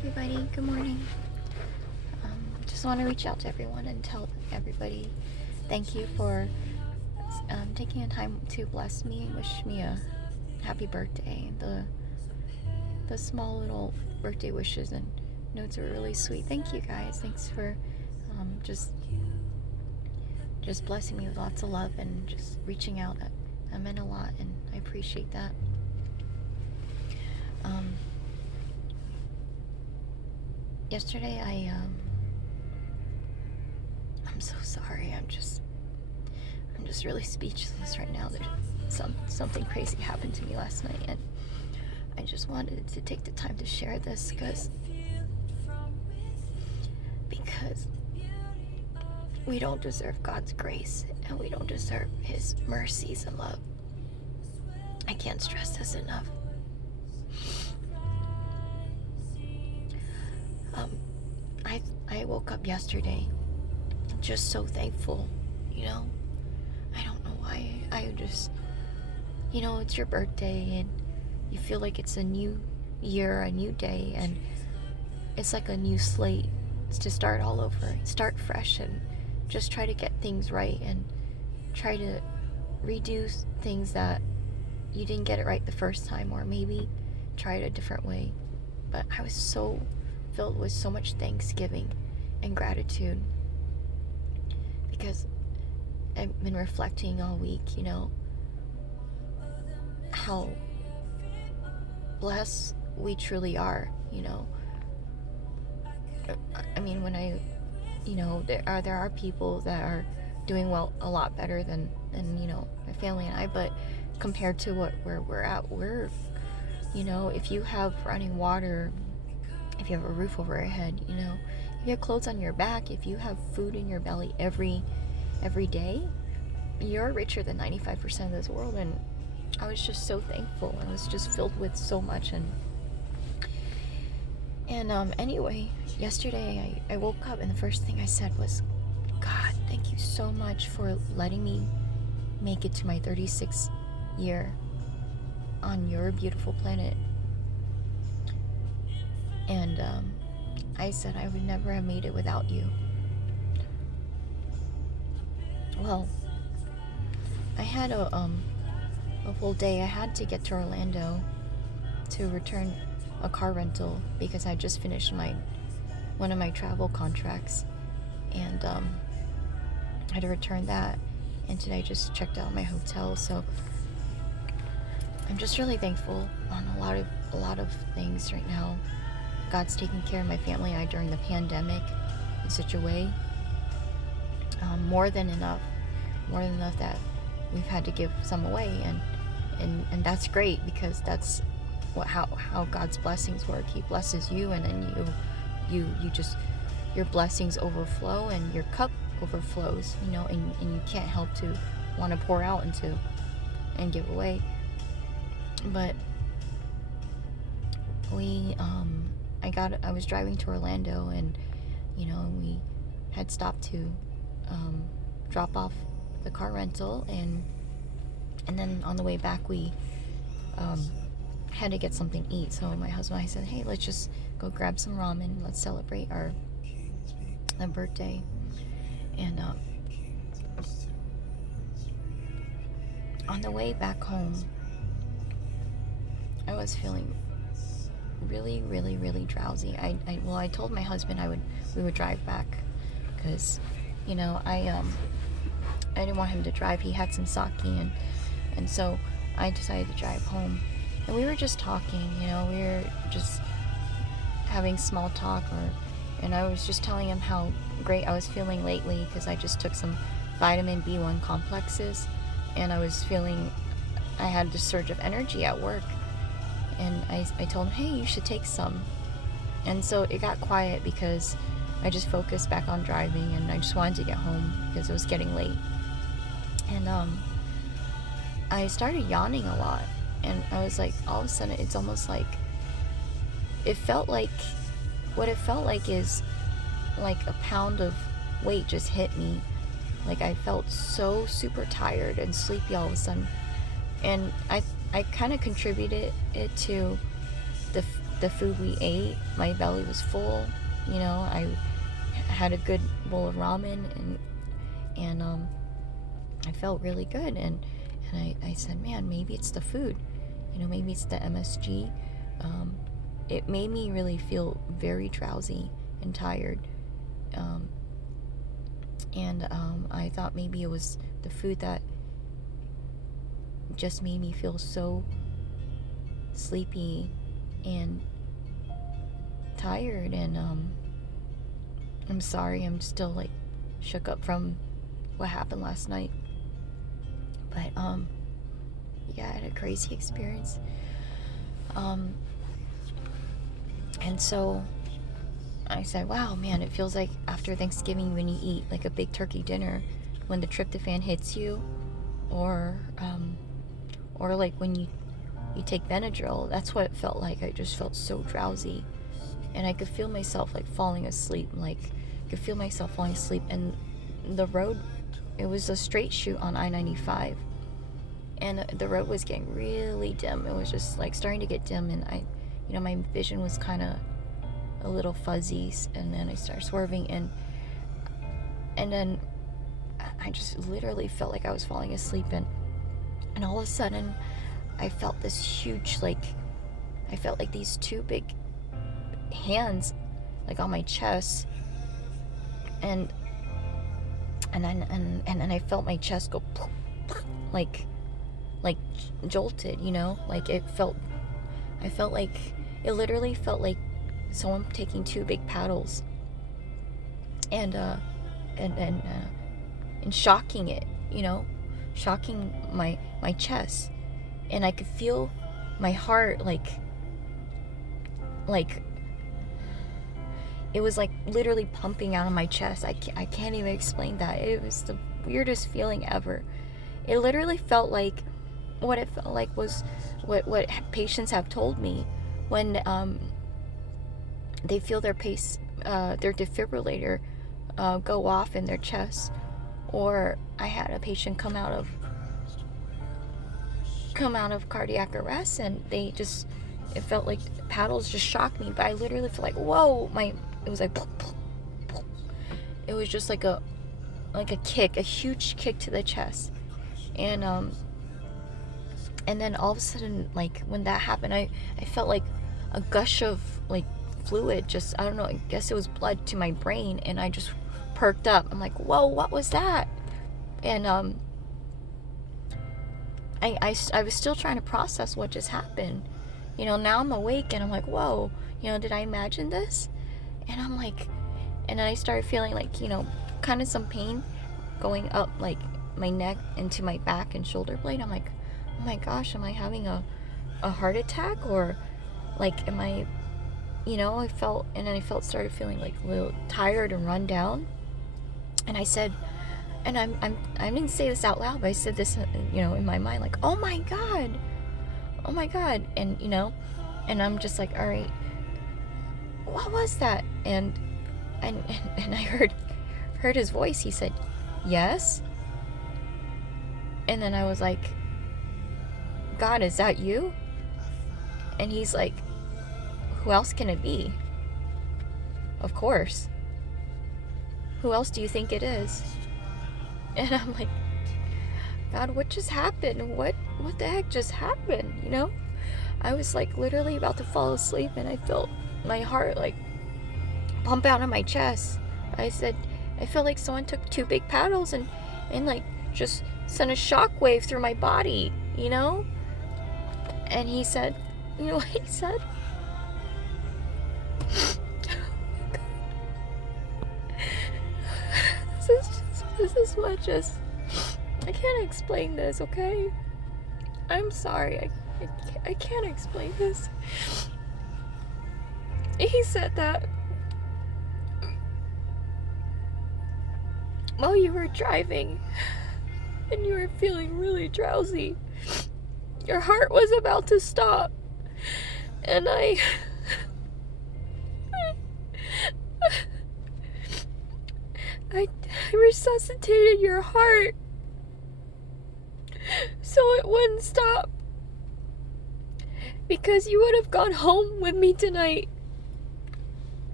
everybody. Good morning. Just want to reach out to everyone and tell everybody thank you for taking a time to bless me and wish me a happy birthday. The small little birthday wishes and notes are really sweet. Thank you guys. Thanks for just blessing me with lots of love and just reaching out. That meant a lot, and I appreciate that. Yesterday I'm so sorry. I'm just really speechless right now. There's something crazy happened to me last night, and I just wanted to take the time to share this because we don't deserve God's grace and we don't deserve His mercies and love. I can't stress this enough. I woke up yesterday just so thankful, I don't know why. I just, it's your birthday and you feel like it's a new year, a new day, and it's like a new slate. It's to start all over, start fresh, and just try to get things right and try to redo things that you didn't get it right the first time, or maybe try it a different way. But I was so filled with so much thanksgiving and gratitude because I've been reflecting all week, how blessed we truly are, I mean, when there are people that are doing well, a lot better than my family and I, but compared to where we're at, if you have running water, if you have a roof over your head, if you have clothes on your back, if you have food in your belly every day, you're richer than 95% of this world. And I was just so thankful. I was just filled with so much. And anyway, yesterday I woke up and the first thing I said was, God, thank you so much for letting me make it to my 36th year on your beautiful planet. And I said I would never have made it without you. Well, I had a full day. I had to get to Orlando to return a car rental because I just finished one of my travel contracts, and I had to return that. And today I just checked out my hotel, so I'm just really thankful on a lot of things right now. God's taking care of my family and I during the pandemic in such a way, more than enough that we've had to give some away, and that's great because that's how God's blessings work. He blesses you, and then you just, your blessings overflow and your cup overflows, and you can't help to want to pour out into and give away. But I was driving to Orlando, and we had stopped to drop off the car rental, and then on the way back we had to get something to eat. So my husband and I said, hey, let's just go grab some ramen, let's celebrate our birthday. And on the way back home, I was feeling really, really, really drowsy. I told my husband we would drive back because I didn't want him to drive. He had some sake, and so I decided to drive home. And we were just talking, we were just having small talk, and I was just telling him how great I was feeling lately because I just took some vitamin B1 complexes, and I was feeling I had this surge of energy at work. And I told him, hey, you should take some. And so it got quiet because I just focused back on driving, and I just wanted to get home because it was getting late. And I started yawning a lot, and I was like, all of a sudden, it's almost like, what it felt like is like a pound of weight just hit me. Like I felt so super tired and sleepy all of a sudden. And I kind of contributed it to the food we ate, my belly was full. I had a good bowl of ramen, and I felt really good. And I said, man, maybe it's the food. Maybe it's the MSG. It made me really feel very drowsy and tired. And I thought maybe it was the food that just made me feel so sleepy and tired. And I'm sorry, I'm still like shook up from what happened last night. But yeah, I had a crazy experience. And so I said, wow, man, it feels like after Thanksgiving when you eat like a big turkey dinner, when the tryptophan hits you, or like when you take Benadryl. That's what it felt like. I just felt so drowsy, and I could feel myself like falling asleep. And the road, it was a straight shoot on I-95, and the road was getting really dim. It was just like starting to get dim, and my vision was kind of a little fuzzy, and then I started swerving, and then I just literally felt like I was falling asleep, and all of a sudden I felt this huge, I felt like these two big hands like on my chest, and then I felt my chest go like jolted, it literally felt like someone taking two big paddles and shocking it, shocking my chest, and I could feel my heart like it was like literally pumping out of my chest. I can't even explain that. It was the weirdest feeling ever. It literally felt like what it felt like was what patients have told me when they feel their defibrillator go off in their chest. Or I had a patient come out of cardiac arrest, and it felt like paddles just shocked me. But I literally felt like, whoa, it was like, it was just like a kick, a huge kick to the chest. And then all of a sudden, like when that happened, I felt like a gush of like fluid, just, I don't know, I guess it was blood to my brain, and I just perked up. I'm like, whoa, what was that? And I was still trying to process what just happened. Now I'm awake, and I'm like, whoa, did I imagine this? And I'm like, and then I started feeling like, kind of some pain going up like my neck into my back and shoulder blade. I'm like, oh my gosh, am I having a heart attack, or like, am I, started feeling like a little tired and run down. And I said, and I didn't say this out loud, but I said this, in my mind, like, oh my god, and and I'm just like, all right, what was that? And I heard his voice. He said, yes. And then I was like, God, is that you? And he's like, who else can it be? Of course. Who else do you think it is? And I'm like, God, what just happened? What the heck just happened? I was like literally about to fall asleep, and I felt my heart like pump out of my chest. I said, I felt like someone took two big paddles and like just sent a shockwave through my body, And he said, you know what he said? This is what just, I can't explain this, okay? I'm sorry, I can't explain this. He said that while you were driving and you were feeling really drowsy, your heart was about to stop, and I resuscitated your heart so it wouldn't stop. because you would have gone home with me tonight.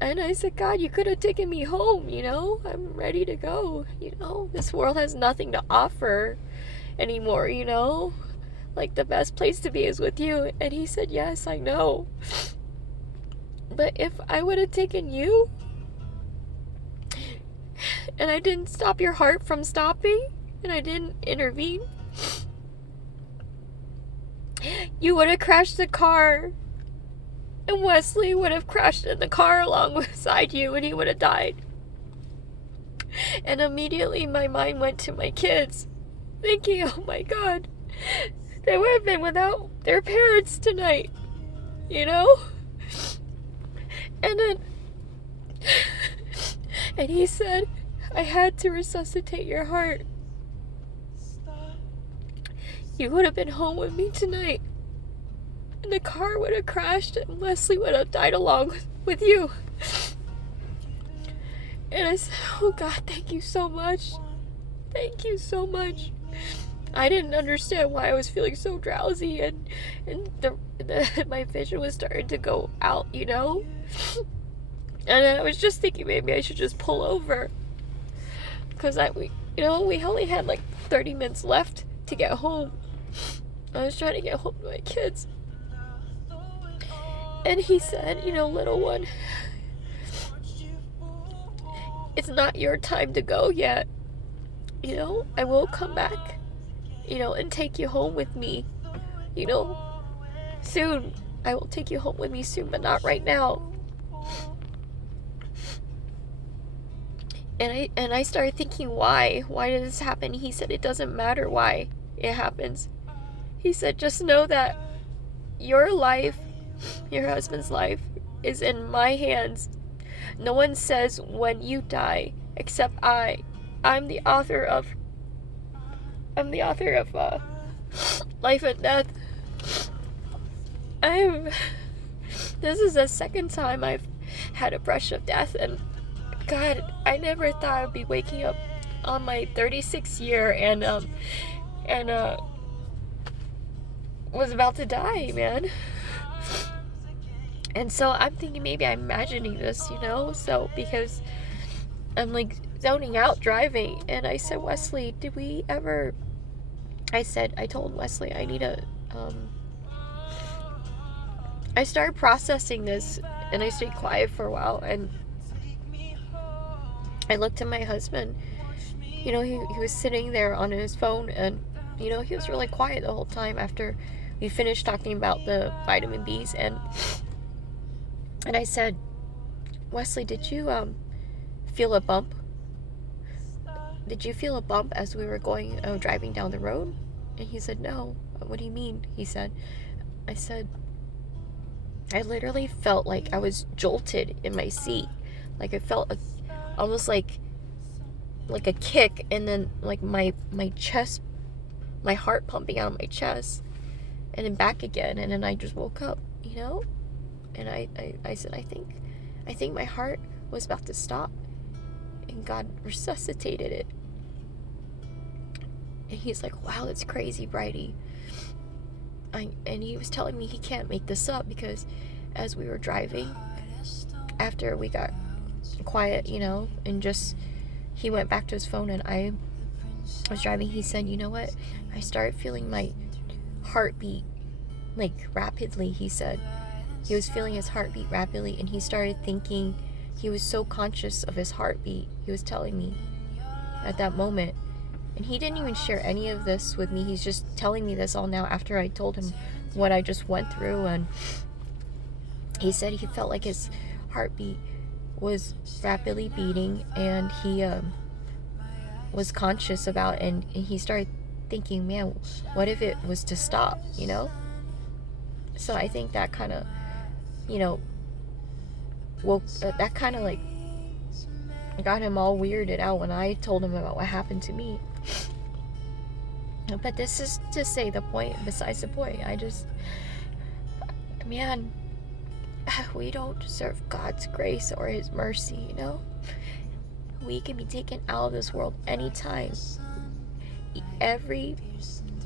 And I said, God, you could have taken me home, you know? I'm ready to go, you know? This world has nothing to offer anymore, you know? Like, the best place to be is with you. And he said, yes, I know. But if I would have taken you, and I didn't stop your heart from stopping, and I didn't intervene, you would have crashed the car. And Wesley would have crashed in the car alongside you, and he would have died. And immediately my mind went to my kids, thinking, oh my God, they would have been without their parents tonight, you know? And then, and he said, I had to resuscitate your heart. You would have been home with me tonight. And the car would have crashed and Wesley would have died along with you. And I said, oh God, thank you so much. Thank you so much. I didn't understand why I was feeling so drowsy and my vision was starting to go out, you know? And I was just thinking maybe I should just pull over. Because we only had like 30 minutes left to get home. I was trying to get home to my kids. And he said, you know, little one, it's not your time to go yet. You know, I will come back, you know, and take you home with me, you know, soon. I will take you home with me soon, but not right now. And I started thinking, why? Why did this happen? He said, it doesn't matter why it happens. He said, just know that your life, your husband's life, is in my hands. No one says when you die, except I. I'm the author of life and death. This is the second time I've had a brush of death, and God, I never thought I'd be waking up on my 36th year and was about to die, man. And so I'm thinking maybe I'm imagining this, you know? So, because I'm like zoning out driving, and I said, Wesley, I told Wesley I need a, I started processing this, and I stayed quiet for a while, and I looked at my husband. You know, he was sitting there on his phone, and, you know, he was really quiet the whole time after we finished talking about the vitamin B's, and I said, Wesley, did you feel a bump? Did you feel a bump as we were driving down the road? And he said, no. What do you mean? He said. I said, I literally felt like I was jolted in my seat. Like I felt almost like a kick, and then like my chest, my heart pumping out of my chest, and then back again, and then I just woke up, you know? And I said, I think my heart was about to stop, and God resuscitated it. And he's like, wow, that's crazy, Bridie. And he was telling me he can't make this up, because as we were driving, after we got quiet, you know, and just, he went back to his phone, and I was driving, he said, you know what, I started feeling my heartbeat, like, rapidly, he said. He was feeling his heartbeat rapidly, and he started thinking, he was so conscious of his heartbeat, he was telling me at that moment. And he didn't even share any of this with me. He's just telling me this all now after I told him what I just went through. And he said he felt like his heartbeat was rapidly beating, and he was conscious about, and he started thinking, man, what if it was to stop, you know? So I think that kind of, you know, that kind of like got him all weirded out when I told him about what happened to me. But this is to say the point, besides the point. Man, we don't deserve God's grace or His mercy, you know? We can be taken out of this world anytime. Every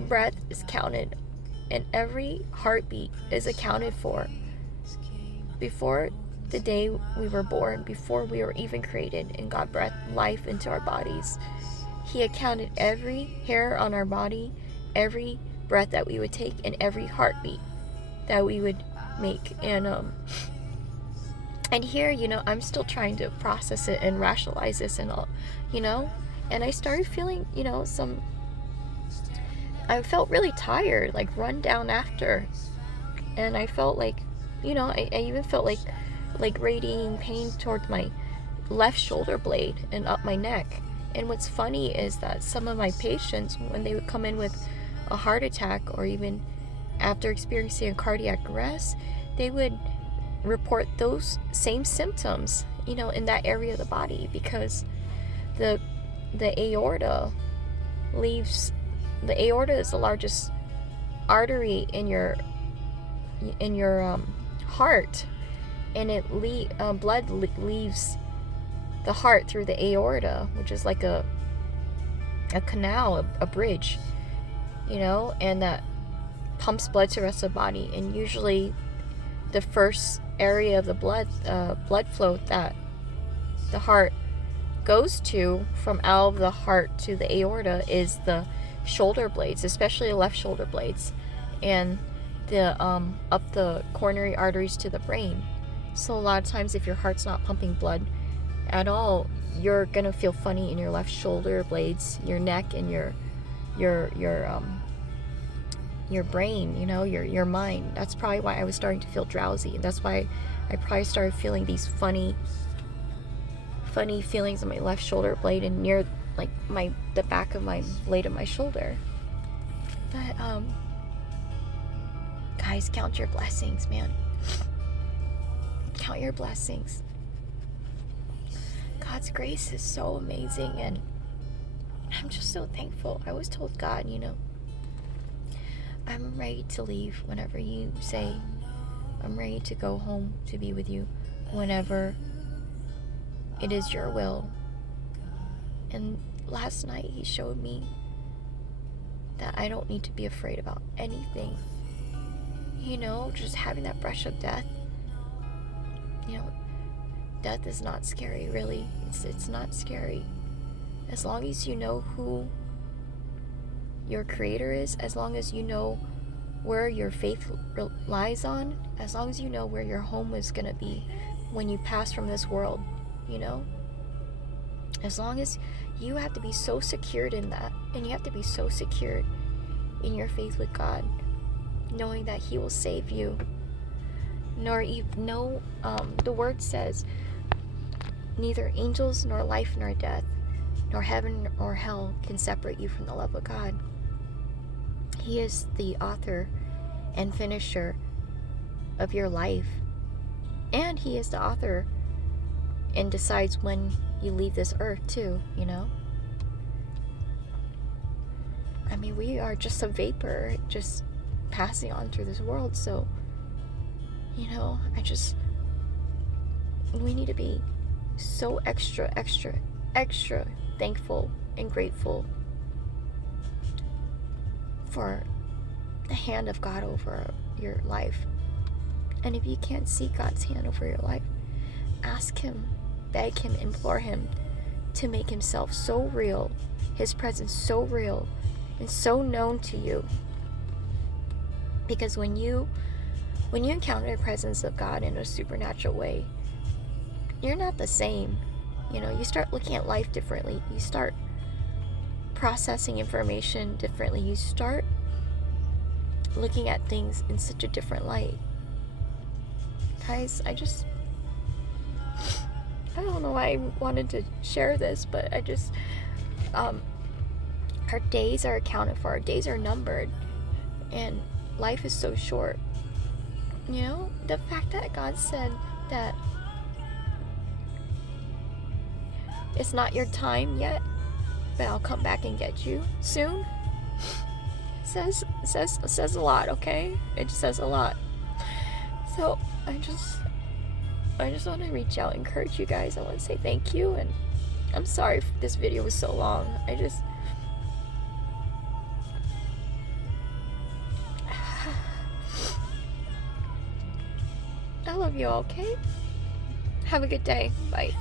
breath is counted. and every heartbeat is accounted for. Before the day we were born, before we were even created and God breathed life into our bodies, He accounted every hair on our body, every breath that we would take, and every heartbeat that we would make. And here, I'm still trying to process it and rationalize this and all, and I started feeling, I felt really tired, like run down after. And I felt like, I even felt like radiating pain towards my left shoulder blade and up my neck. And what's funny is that some of my patients, when they would come in with a heart attack or even after experiencing a cardiac arrest, they would report those same symptoms, in that area of the body, because the aorta is the largest artery in your heart, and blood leaves the heart through the aorta, which is like a canal, a bridge, and that pumps blood to the rest of the body. And usually the first area of the blood flow that the heart goes to from out of the heart to the aorta is the shoulder blades, especially the left shoulder blades, and the up the coronary arteries to the brain. So a lot of times, if your heart's not pumping blood at all, you're gonna feel funny in your left shoulder blades, your neck, and your brain, your mind. That's probably why I was starting to feel drowsy. That's why I probably started feeling these funny feelings in my left shoulder blade and near like the back of my blade of my shoulder. But guys, count your blessings, man. Count your blessings. God's grace is so amazing, and I'm just so thankful. I always told God, I'm ready to leave whenever you say. I'm ready to go home to be with you whenever it is your will. And last night He showed me that I don't need to be afraid about anything. Just having that brush of death. Death is not scary, really. It's not scary. As long as you know who your Creator is, as long as you know where your faith lies on, as long as you know where your home is going to be when you pass from this world, as long as you have to be so secured in that, and you have to be so secured in your faith with God, knowing that He will save you. The word says, neither angels nor life nor death, nor heaven or hell can separate you from the love of God. He is the author and finisher of your life. And He is the author and decides when you leave this earth too, I mean, we are just a vapor, just passing on through this world. So, we need to be so extra thankful and grateful for the hand of God over your life. And if you can't see God's hand over your life, ask Him, beg Him, implore Him to make Himself so real, His presence so real and so known to you. Because when you encounter the presence of God in a supernatural way, you're not the same. You start looking at life differently. You start processing information differently. You start looking at things in such a different light. Guys, I don't know why I wanted to share this, but our days are accounted for. Our days are numbered. And life is so short. The fact that God said that it's not your time yet, but I'll come back and get you soon, says a lot, okay? It just says a lot. So I just want to reach out, encourage you guys. I want to say thank you, and I'm sorry if this video was so long. love you, okay? Have a good day. Bye.